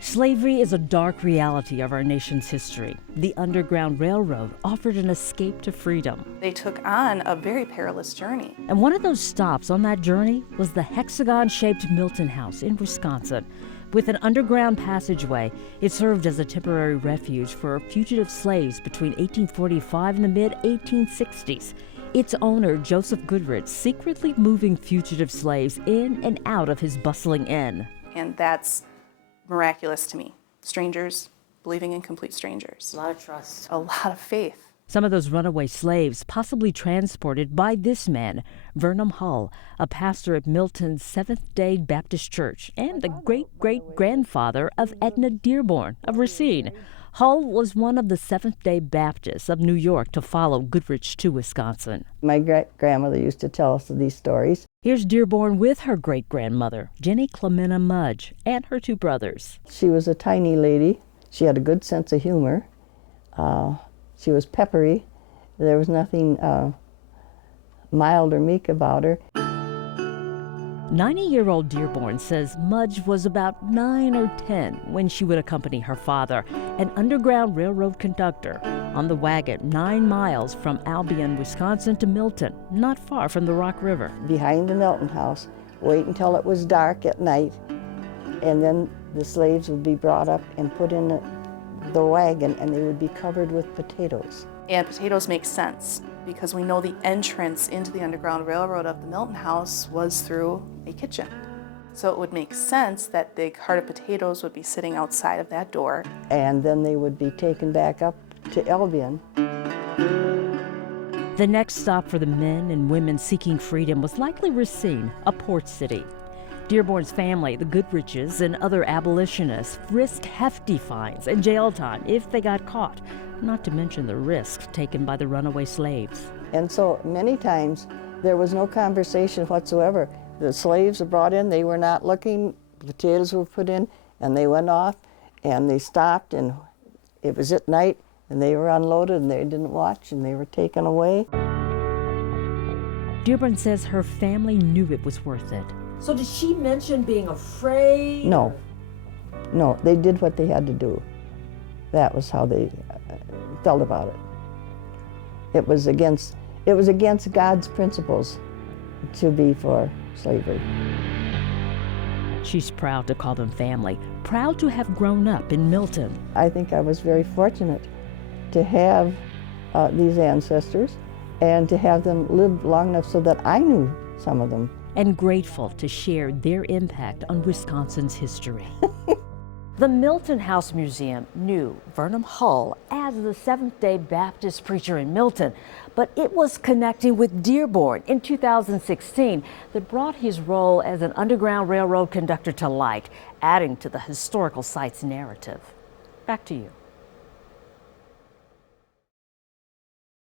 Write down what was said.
Slavery is a dark reality of our nation's history. The Underground Railroad offered an escape to freedom. They took on a very perilous journey. And one of those stops on that journey was the hexagon-shaped Milton House in Wisconsin. With an underground passageway, it served as a temporary refuge for fugitive slaves between 1845 and the mid-1860s. Its owner, Joseph Goodrich, secretly moving fugitive slaves in and out of his bustling inn. And that's miraculous to me. Strangers, believing in complete strangers. A lot of trust. A lot of faith. Some of those runaway slaves possibly transported by this man, Vernon Hull, a pastor at Milton's Seventh-day Baptist Church and the great-great-grandfather of Edna Dearborn of Racine. Hull was one of the Seventh-day Baptists of New York to follow Goodrich to Wisconsin. My great-grandmother used to tell us these stories. Here's Dearborn with her great-grandmother, Jenny Clementa Mudge, and her two brothers. She was a tiny lady. She had a good sense of humor. She was peppery. There was nothing mild or meek about her. 90-year-old Dearborn says Mudge was about 9 or 10 when she would accompany her father, an Underground Railroad conductor, on the wagon 9 miles from Albion, Wisconsin to Milton, not far from the Rock River. Behind the Milton House, wait until it was dark at night, and then the slaves would be brought up and put in the wagon, and they would be covered with potatoes. And potatoes make sense because we know the entrance into the Underground Railroad of the Milton House was through a kitchen. So it would make sense that the cart of potatoes would be sitting outside of that door. And then they would be taken back up to Albion. The next stop for the men and women seeking freedom was likely Racine, a port city. Dearborn's family, the Goodriches, and other abolitionists risked hefty fines and jail time if they got caught, not to mention the risks taken by the runaway slaves. And so many times there was no conversation whatsoever. The slaves were brought in, they were not looking, potatoes were put in, and they went off, and they stopped, and it was at night, and they were unloaded, and they didn't watch, and they were taken away. Dearborn says her family knew it was worth it. So did she mention being afraid? No. No, they did what they had to do. That was how they felt about it. It was against God's principles to be for slavery. She's proud to call them family, proud to have grown up in Milton. I think I was very fortunate to have these ancestors and to have them live long enough so that I knew some of them. And grateful to share their impact on Wisconsin's history. The Milton House Museum knew Vernon Hull as the Seventh-day Baptist preacher in Milton, but it was connecting with Dearborn in 2016 that brought his role as an Underground Railroad conductor to light, adding to the historical site's narrative. Back to you.